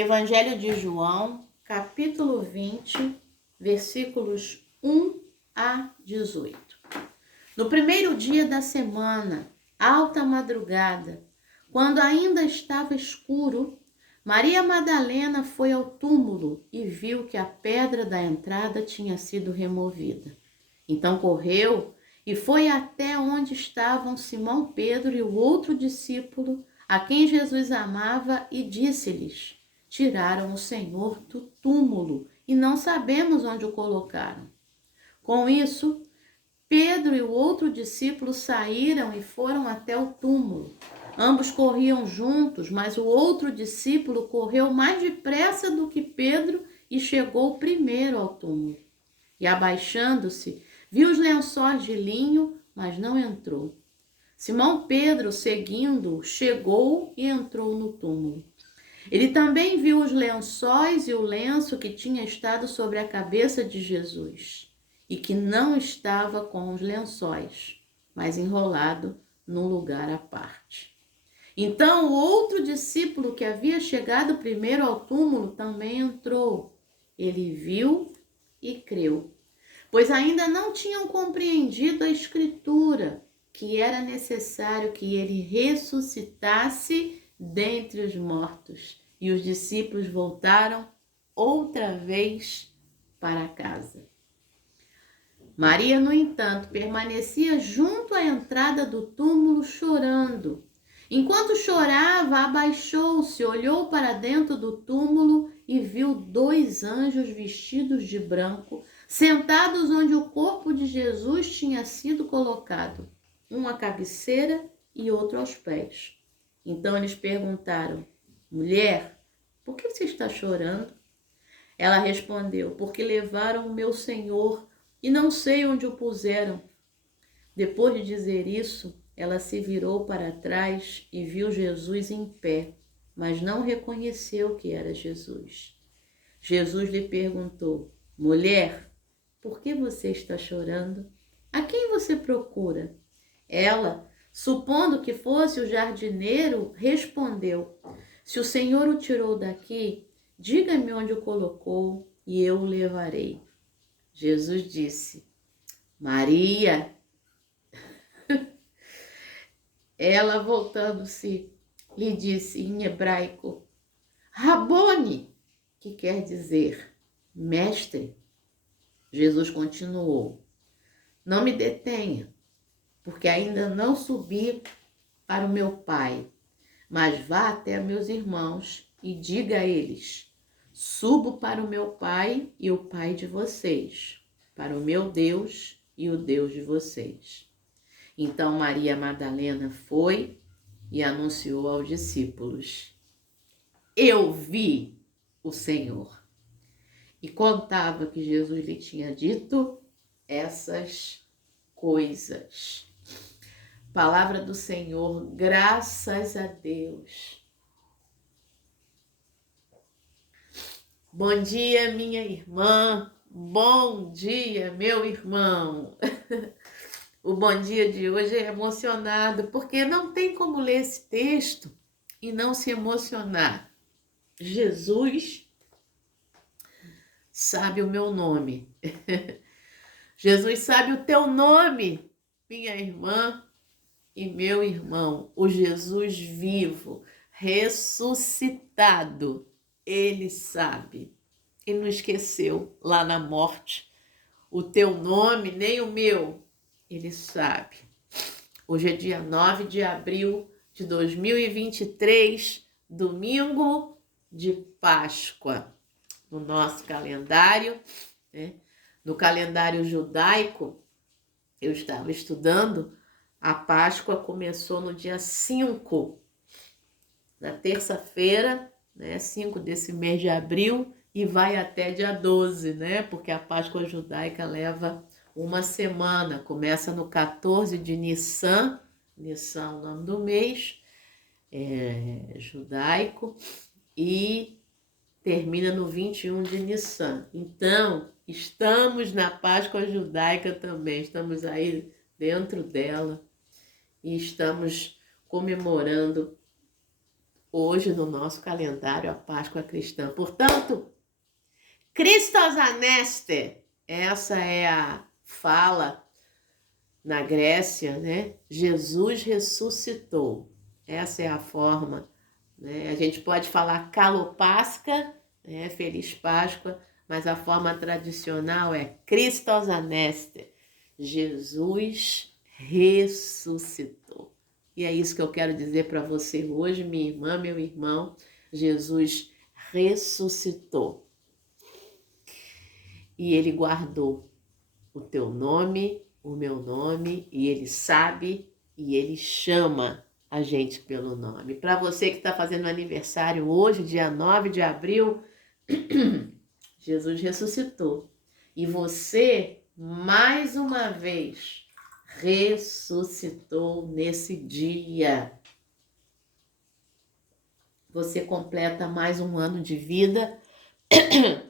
Evangelho de João, capítulo 20, versículos 1 a 18. No primeiro dia da semana, alta madrugada, quando ainda estava escuro, Maria Madalena foi ao túmulo e viu que a pedra da entrada tinha sido removida. Então correu e foi até onde estavam Simão Pedro e o outro discípulo, a quem Jesus amava, e disse-lhes: tiraram o Senhor do túmulo e não sabemos onde o colocaram. Com isso, Pedro e o outro discípulo saíram e foram até o túmulo. Ambos corriam juntos, mas o outro discípulo correu mais depressa do que Pedro e chegou primeiro ao túmulo. E abaixando-se, viu os lençóis de linho, mas não entrou. Simão Pedro, seguindo-o, chegou e entrou no túmulo. Ele também viu os lençóis e o lenço que tinha estado sobre a cabeça de Jesus, e que não estava com os lençóis, mas enrolado num lugar à parte. Então o outro discípulo que havia chegado primeiro ao túmulo também entrou. Ele viu e creu, pois ainda não tinham compreendido a Escritura, que era necessário que ele ressuscitasse dentre os mortos. E os discípulos voltaram outra vez para casa. Maria, no entanto, permanecia junto à entrada do túmulo chorando. Enquanto chorava, abaixou-se, olhou para dentro do túmulo e viu 2 anjos vestidos de branco, sentados onde o corpo de Jesus tinha sido colocado, um à cabeceira e outro aos pés. Então eles perguntaram: mulher, por que você está chorando? Ela respondeu: porque levaram o meu Senhor e não sei onde o puseram. Depois de dizer isso, ela se virou para trás e viu Jesus em pé, mas não reconheceu que era Jesus. Jesus lhe perguntou: mulher, por que você está chorando? A quem você procura? Ela, supondo que fosse o jardineiro, respondeu: se o Senhor o tirou daqui, diga-me onde o colocou e eu o levarei. Jesus disse: Maria. Ela, voltando-se, lhe disse em hebraico: Rabone, que quer dizer mestre. Jesus continuou: não me detenha, porque ainda não subi para o meu Pai, mas vá até meus irmãos e diga a eles: subo para o meu Pai e o Pai de vocês, para o meu Deus e o Deus de vocês. Então Maria Madalena foi e anunciou aos discípulos: eu vi o Senhor. E contava que Jesus lhe tinha dito essas coisas. Palavra do Senhor, graças a Deus. Bom dia, minha irmã. Bom dia, meu irmão. O bom dia de hoje é emocionado, porque não tem como ler esse texto e não se emocionar. Jesus sabe o meu nome. Jesus sabe o teu nome, minha irmã e meu irmão. O Jesus vivo, ressuscitado, ele sabe. Ele não esqueceu lá na morte o teu nome, nem o meu. Ele sabe. Hoje é dia 9 de abril de 2023, domingo de Páscoa. No nosso calendário, né? No calendário judaico, eu estava estudando, a Páscoa começou no dia 5, na terça-feira, né? 5 desse mês de abril, e vai até dia 12, né? Porque a Páscoa judaica leva uma semana, começa no 14 de Nissan, Nissan é o nome do mês, judaico, e termina no 21 de Nissan. Então, estamos na Páscoa judaica também, estamos aí dentro dela e estamos comemorando hoje no nosso calendário a Páscoa cristã. Portanto, Christos Aneste, essa é a fala na Grécia, né? Jesus ressuscitou. Essa é a forma, né? A gente pode falar Kalopascha, né? Feliz Páscoa, mas a forma tradicional é Christos Aneste. Jesus ressuscitou. E é isso que eu quero dizer para você hoje, minha irmã, meu irmão. Jesus ressuscitou. E ele guardou o teu nome, o meu nome, e ele sabe e ele chama a gente pelo nome. Para você que está fazendo aniversário hoje, dia 9 de abril, Jesus ressuscitou. E você, mais uma vez, ressuscitou nesse dia. Você completa mais um ano de vida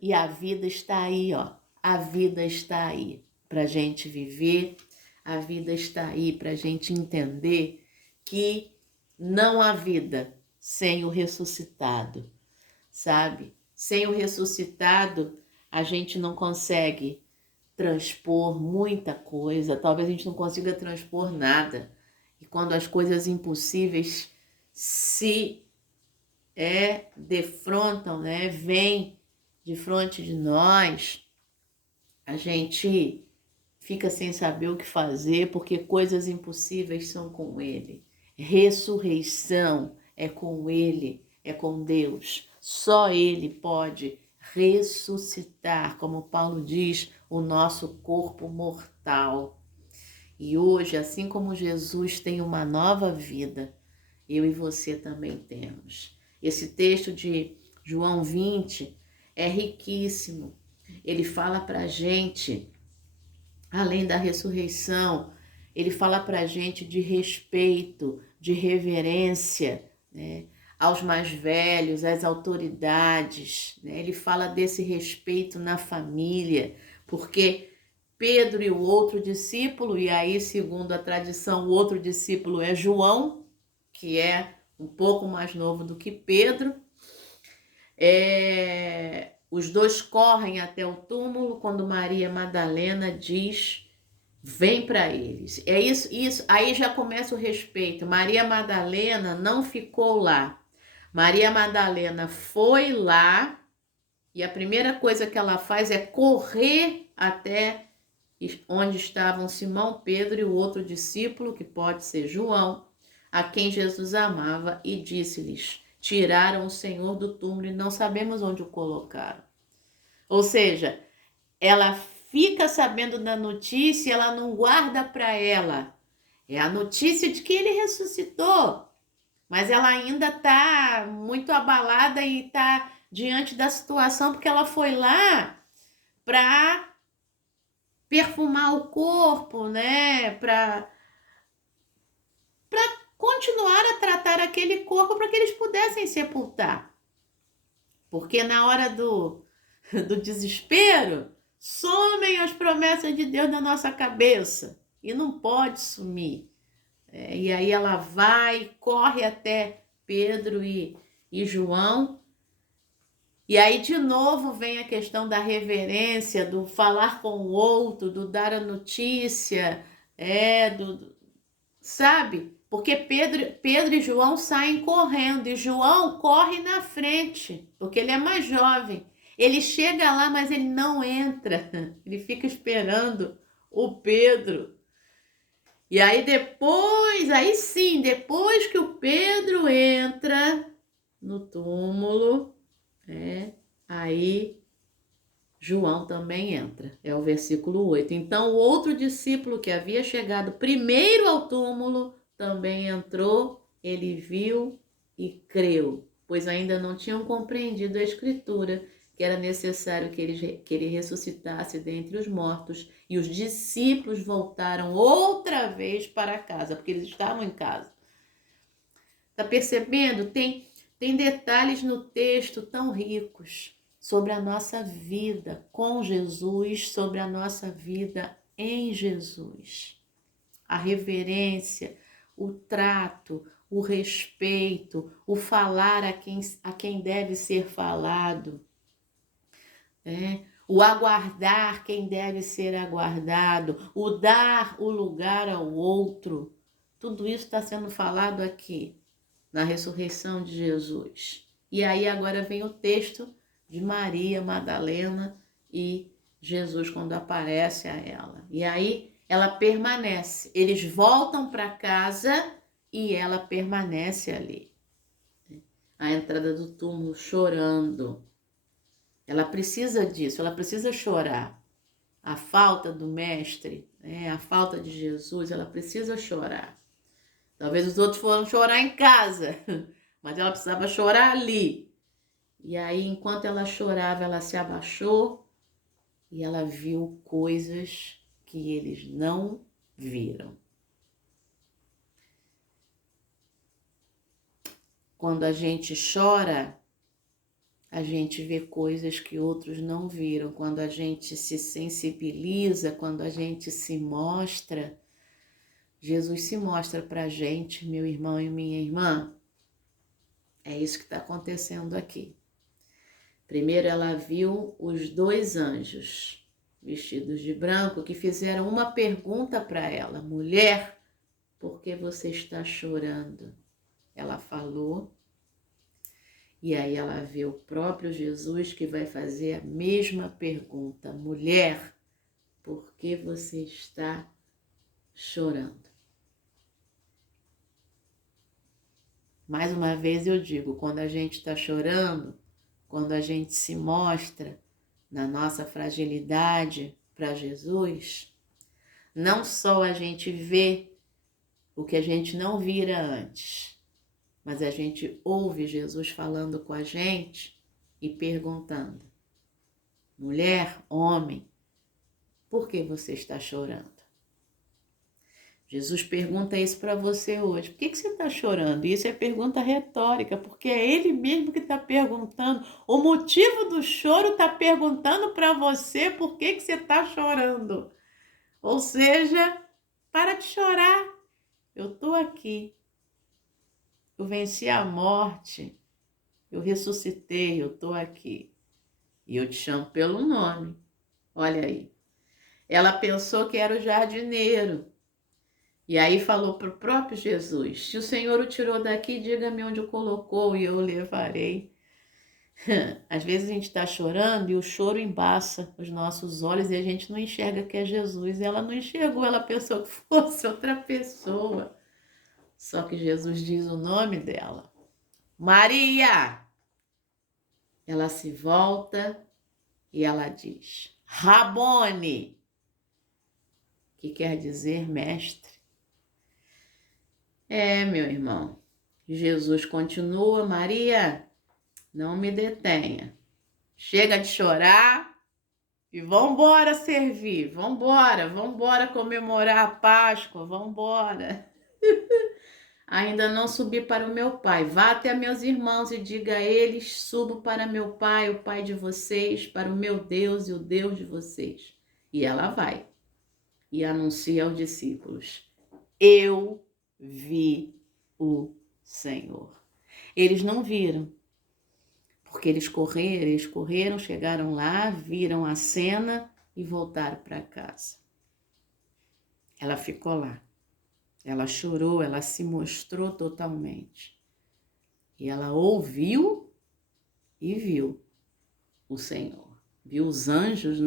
e a vida está aí, ó. A vida está aí para gente viver, a vida está aí para gente entender que não há vida sem o ressuscitado, sabe? Sem o ressuscitado, a gente não consegue transpor muita coisa, talvez a gente não consiga transpor nada. E quando as coisas impossíveis se defrontam, né? Vêm de frente de nós, a gente fica sem saber o que fazer, porque coisas impossíveis são com Ele. Ressurreição é com Ele, é com Deus. Só Ele pode ressuscitar, como Paulo diz, o nosso corpo mortal. E hoje, assim como Jesus tem uma nova vida, eu e você também temos. Esse texto de João 20 é riquíssimo. Ele fala para a gente, além da ressurreição, ele fala para a gente de respeito, de reverência, né, aos mais velhos, às autoridades, né? Ele fala desse respeito na família, porque Pedro e o outro discípulo, e aí, segundo a tradição, o outro discípulo é João, que é um pouco mais novo do que Pedro. Os dois correm até o túmulo quando Maria Madalena diz: vem para eles. É isso. Aí já começa o respeito. Maria Madalena não ficou lá. Maria Madalena foi lá e a primeira coisa que ela faz é correr até onde estavam Simão, Pedro e o outro discípulo, que pode ser João, a quem Jesus amava, e disse-lhes: tiraram o Senhor do túmulo e não sabemos onde o colocaram. Ou seja, ela fica sabendo da notícia, ela não guarda para ela. É a notícia de que ele ressuscitou, mas ela ainda está muito abalada e está diante da situação porque ela foi lá para perfumar o corpo, né? Para continuar a tratar aquele corpo para que eles pudessem sepultar. Porque na hora do desespero, somem as promessas de Deus na nossa cabeça. E não pode sumir. E aí ela vai, corre até Pedro e João. E aí de novo vem a questão da reverência, do falar com o outro, do dar a notícia, sabe? Porque Pedro e João saem correndo e João corre na frente, porque ele é mais jovem. Ele chega lá, mas ele não entra. Ele fica esperando o Pedro. E aí depois que o Pedro entra no túmulo, aí João também entra. É o versículo 8. Então, o outro discípulo que havia chegado primeiro ao túmulo também entrou, ele viu e creu, pois ainda não tinham compreendido a Escritura, que era necessário que ele ressuscitasse dentre os mortos, e os discípulos voltaram outra vez para casa, porque eles estavam em casa. Tá percebendo? Tem detalhes no texto tão ricos sobre a nossa vida com Jesus, sobre a nossa vida em Jesus. A reverência, o trato, o respeito, o falar a quem deve ser falado, o aguardar quem deve ser aguardado, o dar o lugar ao outro. Tudo isso está sendo falado aqui, na ressurreição de Jesus. E aí agora vem o texto de Maria Madalena e Jesus quando aparece a ela. E aí ela permanece. Eles voltam para casa e ela permanece ali. À entrada do túmulo, chorando. Ela precisa disso, ela precisa chorar. A falta do mestre, a falta de Jesus, ela precisa chorar. Talvez os outros foram chorar em casa, mas ela precisava chorar ali. E aí, enquanto ela chorava, ela se abaixou e ela viu coisas que eles não viram. Quando a gente chora, a gente vê coisas que outros não viram. Quando a gente se sensibiliza, quando a gente se mostra, Jesus se mostra pra gente, meu irmão e minha irmã. É isso que está acontecendo aqui. Primeiro ela viu os 2 anjos vestidos de branco que fizeram uma pergunta para ela: mulher, por que você está chorando? Ela falou. E aí ela vê o próprio Jesus que vai fazer a mesma pergunta: mulher, por que você está chorando? Mais uma vez eu digo, quando a gente está chorando, quando a gente se mostra na nossa fragilidade para Jesus, não só a gente vê o que a gente não vira antes, mas a gente ouve Jesus falando com a gente e perguntando: mulher, homem, por que você está chorando? Jesus pergunta isso para você hoje. Por que você está chorando? Isso é pergunta retórica, porque é Ele mesmo que está perguntando. O motivo do choro está perguntando para você por que você está chorando. Ou seja, para de chorar. Eu estou aqui. Eu venci a morte. Eu ressuscitei, eu estou aqui. E eu te chamo pelo nome. Olha aí. Ela pensou que era o jardineiro. E aí falou para o próprio Jesus: se o Senhor o tirou daqui, diga-me onde o colocou e eu o levarei. Às vezes a gente está chorando e o choro embaça os nossos olhos e a gente não enxerga que é Jesus. Ela não enxergou, ela pensou que fosse outra pessoa. Só que Jesus diz o nome dela: Maria! Ela se volta e ela diz: Rabone, que quer dizer mestre. Meu irmão, Jesus continua: Maria, não me detenha. Chega de chorar e vambora servir. Vambora comemorar a Páscoa, vambora. Ainda não subi para o meu pai. Vá até meus irmãos e diga a eles: subo para meu pai, o pai de vocês, para o meu Deus e o Deus de vocês. E ela vai e anuncia aos discípulos: eu vi o Senhor. Eles não viram, porque eles correram, chegaram lá, viram a cena e voltaram para casa. Ela ficou lá. Ela chorou, ela se mostrou totalmente. E ela ouviu e viu o Senhor. Viu os anjos,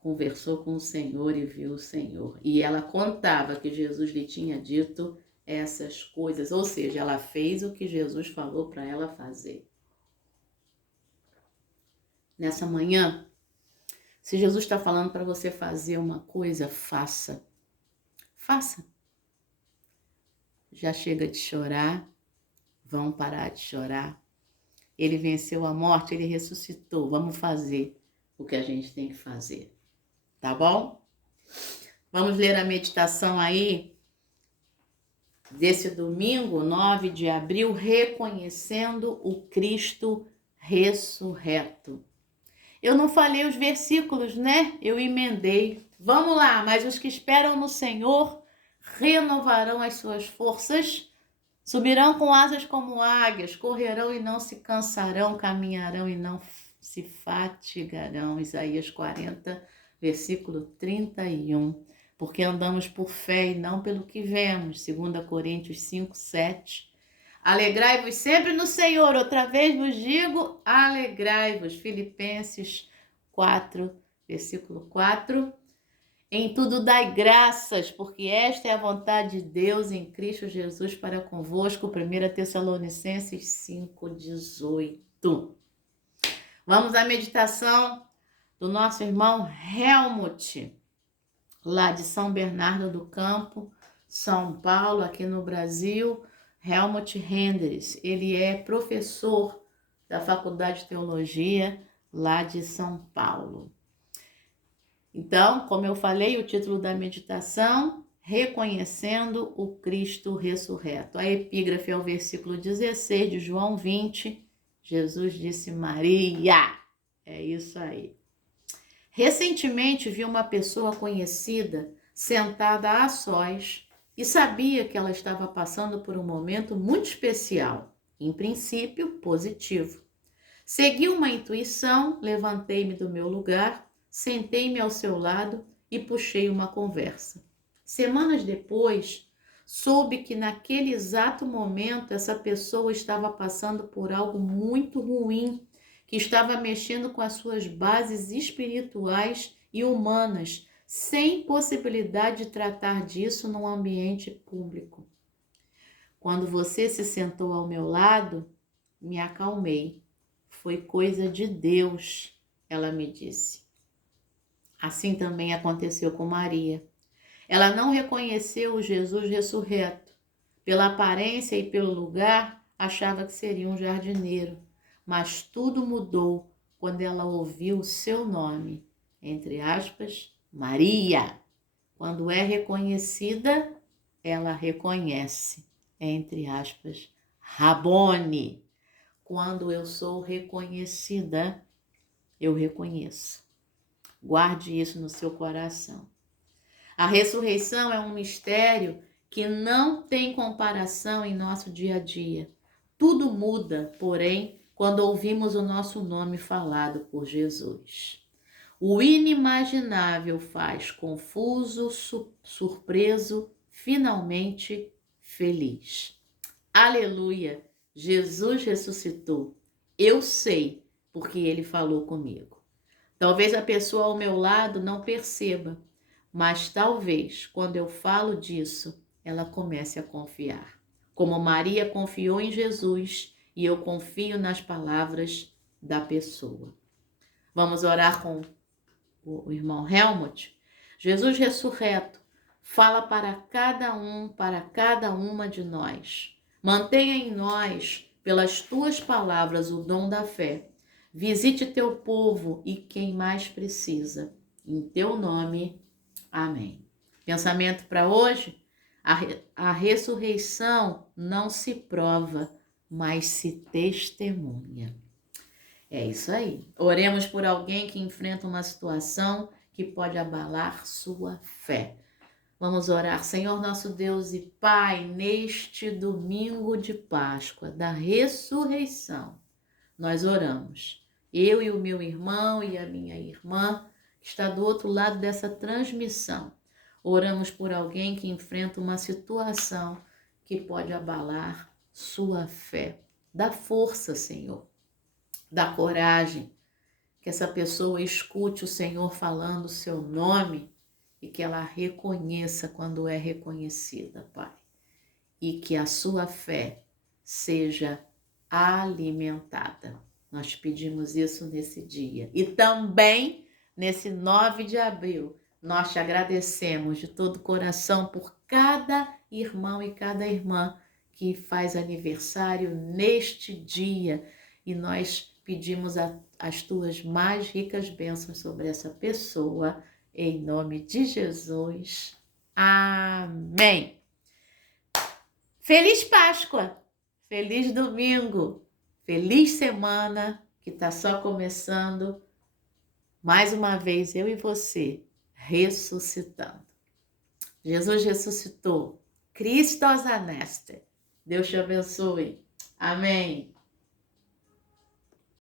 Conversou com o Senhor e viu o Senhor. E ela contava que Jesus lhe tinha dito essas coisas. Ou seja, ela fez o que Jesus falou para ela fazer. Nessa manhã, se Jesus está falando para você fazer uma coisa, faça. Faça. Já chega de chorar, vão parar de chorar. Ele venceu a morte, ele ressuscitou. Vamos fazer o que a gente tem que fazer. Tá bom? Vamos ler a meditação aí desse domingo, 9 de abril, reconhecendo o Cristo ressurreto. Eu não falei os versículos, Eu emendei. Vamos lá, mas os que esperam no Senhor renovarão as suas forças, Subirão com asas como águias, correrão e não se cansarão, caminharão e não se fatigarão. Isaías 40, versículo 31. Porque andamos por fé e não pelo que vemos. 2 Coríntios 5, 7. Alegrai-vos sempre no Senhor. Outra vez vos digo, alegrai-vos. Filipenses 4, versículo 4. Em tudo dai graças, porque esta é a vontade de Deus em Cristo Jesus para convosco. 1 Tessalonicenses 5,18. Vamos à meditação do nosso irmão Helmut, lá de São Bernardo do Campo, São Paulo, aqui no Brasil. Helmut Renders, ele é professor da Faculdade de Teologia lá de São Paulo. Então, como eu falei, o título da meditação, Reconhecendo o Cristo Ressurreto. A epígrafe é o versículo 16 de João 20. Jesus disse Maria. É isso aí. Recentemente vi uma pessoa conhecida sentada a sós e sabia que ela estava passando por um momento muito especial, em princípio positivo. Segui uma intuição, levantei-me do meu lugar, sentei-me ao seu lado e puxei uma conversa. Semanas depois, soube que naquele exato momento essa pessoa estava passando por algo muito ruim, que estava mexendo com as suas bases espirituais e humanas, sem possibilidade de tratar disso num ambiente público. Quando você se sentou ao meu lado, me acalmei. Foi coisa de Deus, ela me disse. Assim também aconteceu com Maria. Ela não reconheceu o Jesus ressurreto. Pela aparência e pelo lugar, achava que seria um jardineiro. Mas tudo mudou quando ela ouviu o seu nome, entre aspas, Maria. Quando é reconhecida, ela reconhece, entre aspas, Rabone. Quando eu sou reconhecida, eu reconheço. Guarde isso no seu coração. A ressurreição é um mistério que não tem comparação em nosso dia a dia. Tudo muda, porém, quando ouvimos o nosso nome falado por Jesus. O inimaginável faz confuso, surpreso, finalmente feliz. Aleluia! Jesus ressuscitou. Eu sei, porque ele falou comigo. Talvez a pessoa ao meu lado não perceba, mas talvez, quando eu falo disso, ela comece a confiar. Como Maria confiou em Jesus e eu confio nas palavras da pessoa. Vamos orar com o irmão Helmut? Jesus ressurreto, fala para cada uma de nós. Mantenha em nós, pelas tuas palavras, o dom da fé. Visite teu povo e quem mais precisa. Em teu nome, amém. Pensamento para hoje? A ressurreição não se prova, mas se testemunha. É isso aí. Oremos por alguém que enfrenta uma situação que pode abalar sua fé. Vamos orar. Senhor nosso Deus e Pai, neste domingo de Páscoa, da ressurreição, nós oramos. Eu e o meu irmão e a minha irmã, que está do outro lado dessa transmissão, oramos por alguém que enfrenta uma situação que pode abalar sua fé. Dá força, Senhor. Dá coragem. Que essa pessoa escute o Senhor falando o seu nome e que ela reconheça quando é reconhecida, Pai. E que a sua fé seja alimentada. Nós pedimos isso nesse dia. E também, nesse 9 de abril, nós te agradecemos de todo o coração por cada irmão e cada irmã que faz aniversário neste dia. E nós pedimos as tuas mais ricas bênçãos sobre essa pessoa. Em nome de Jesus. Amém. Feliz Páscoa! Feliz domingo! Feliz semana que está só começando. Mais uma vez, eu e você, ressuscitando. Jesus ressuscitou. Christos aneste. Deus te abençoe. Amém.